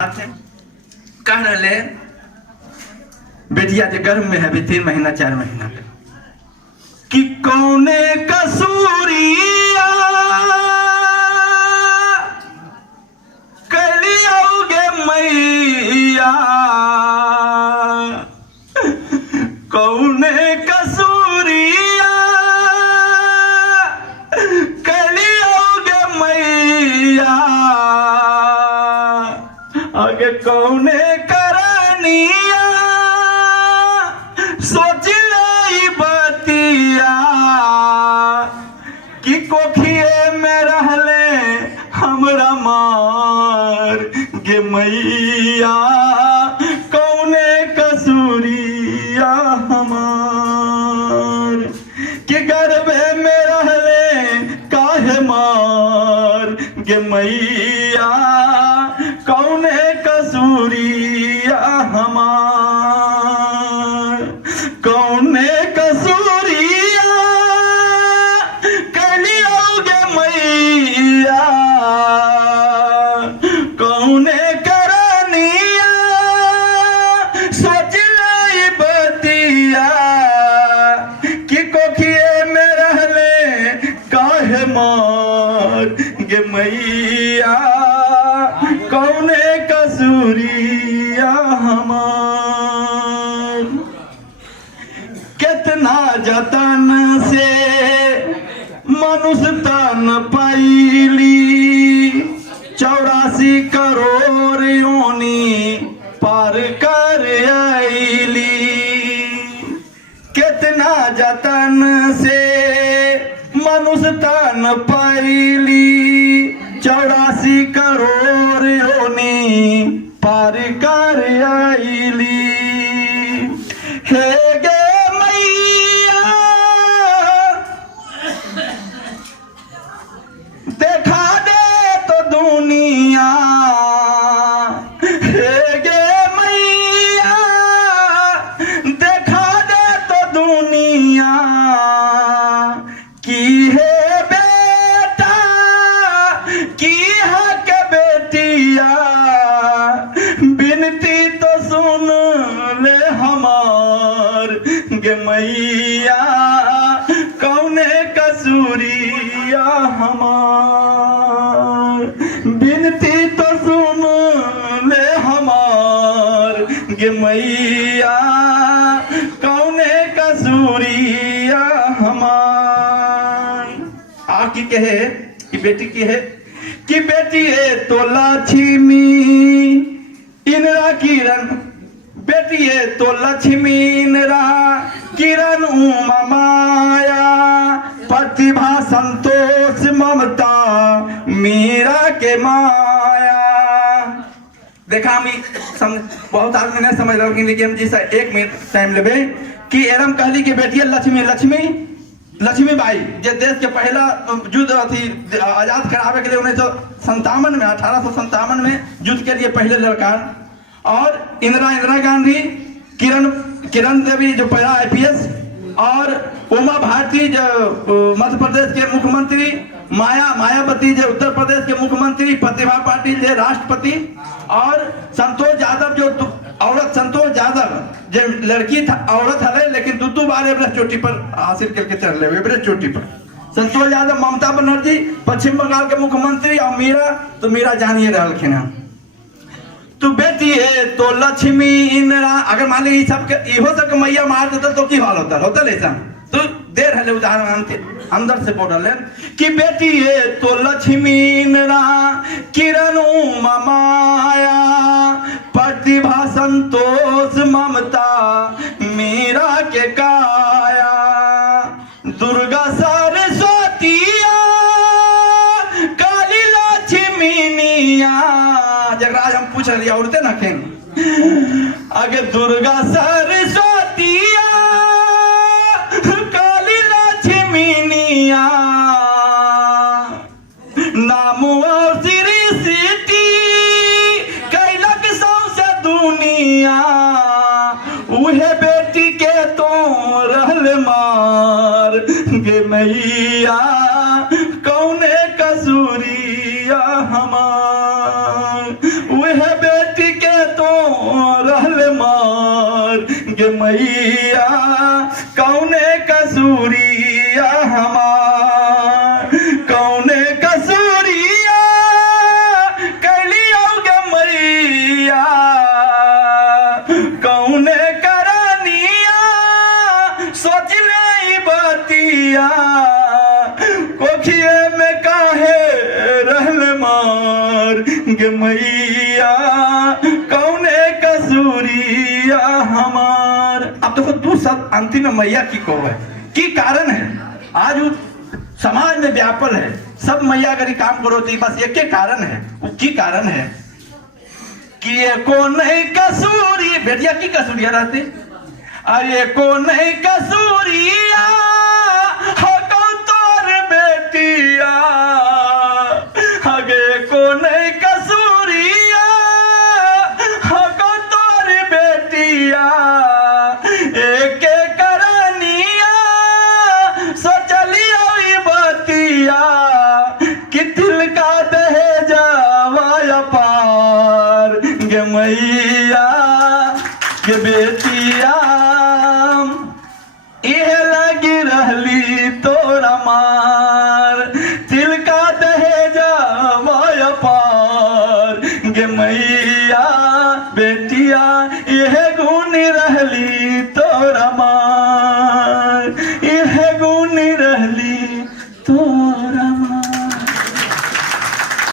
कह रहे बेटिया जो गर्भ में है भी 3 महीना 4 महीना का कि कौने कसूरिया कलियोगे मैया कौने कसूरिया कलियोगे मैया आगे कौने करनिया सोच ली बतिया कि कोखिए में रहले हमरा मार गे मैया कौने कसूरिया हमार कि गर्भे में रहले काहे मार गे मैया कौने कसूरिया हमार कौने कसूरिया कलियोगे मैया कौने करनिया सोच ली बतिया कि कोखिए में रहले काहे मार गे मैया कौने कसूरिया हमार कितना जतन से मनुष्य तन पैली 84 करोड़ योनि पार कर आईली कितना जतन से मनुष्य तन पैली 84 करोड़ योनि पार कर आईली हे गे मैया देखा दे तो दुनिया हे गे मैया देखा दे तो दुनिया की है बेटा की हक बेटिया बिनती तो सुन ले हमार गे मैया कौने कसूरिया हमार बिनती तो सुन ले हमार गे मैया कौने कसूरिया हमार आकी कहे कि बेटी की है कि बेटी है तो लक्ष्मी इंदिरा किरण बेटी है तो लक्ष्मी इंदिरा किरण उमा माया प्रतिभा संतोष ममता मीरा के माया देखा हम बहुत आदमी नहीं समझ रहे लेकिन हम जिस 1 मिनट टाइम लेबे कि एरम कहली कि बेटी लक्ष्मीबाई जे देश के पहला युद्ध आजाद करावे के लिए 1957 में 1857 में युद्ध के लिए पहले लड़का और इंदिरा गांधी किरण देवी जो पहला IPS और उमा भारती जो मध्य प्रदेश के मुख्यमंत्री मायावती जो उत्तर प्रदेश के मुख्यमंत्री प्रतिभा पाटिल जो राष्ट्रपति और संतोष यादव जो औरत संतोष यादव जो लड़की था औरत है लेकिन 2 बार एवरेस्ट चोटी पर हासिल करके चढ़ ले एवरेस्ट चोटी पर संतोष यादव ममता बनर्जी पश्चिम बंगाल के मुख्यमंत्री और मीरा जानिए रहलखिन है तू बेटी है तो लक्ष्मी इंदिरा अगर मान ली इहो सब मैया मार देता तो की हाल होता ऐसा तो देर है उदाहरण के अंदर से बोल रहे कि बेटी है तो लक्ष्मी इंदिरा किरण उमा माया प्रतिभा संतोष ममता मीरा के काया दुर्गा सरस्वतिया काली लक्ष्मीनिया जगराज हम पूछ रही औरतें ना खेल आगे दुर्गा सरस्वतिया काली लक्ष्मीनिया नाम और सृष्टि कैलक सौसे दुनिया उहे बेटी के तो रहल मार गे मैया कौने कसूरिया हमार वह बेटी रहल मार गे मैया कौने कसूरिया हमार कौने कसूरिया कैलियो गे मैया कौने करनिया सोच ले बतिया कोखिए में काहे रहल मार गे मैया कौने कसूरिया हमार। अब देखो तू सब अंतिम में मैया की को है की कारण है आज समाज में व्यापल है सब मैया अगर काम करो तो बस एक के कारण है वो की कारण है कि ये को नहीं कसूरी बेटिया की कसूरिया रहती अरे को नहीं कसूरिया हो तोर बेटिया आगे को नहीं कसूरिया हो तोर बेटिया एक करनिया सोचलियो बतिया कि दिल का दहेजावा पार गे मैया गे बेटिया यह लगी रहली तोरा मार दिल का दहेजावा पार गे मैया बेटिया यह गुण रहली तो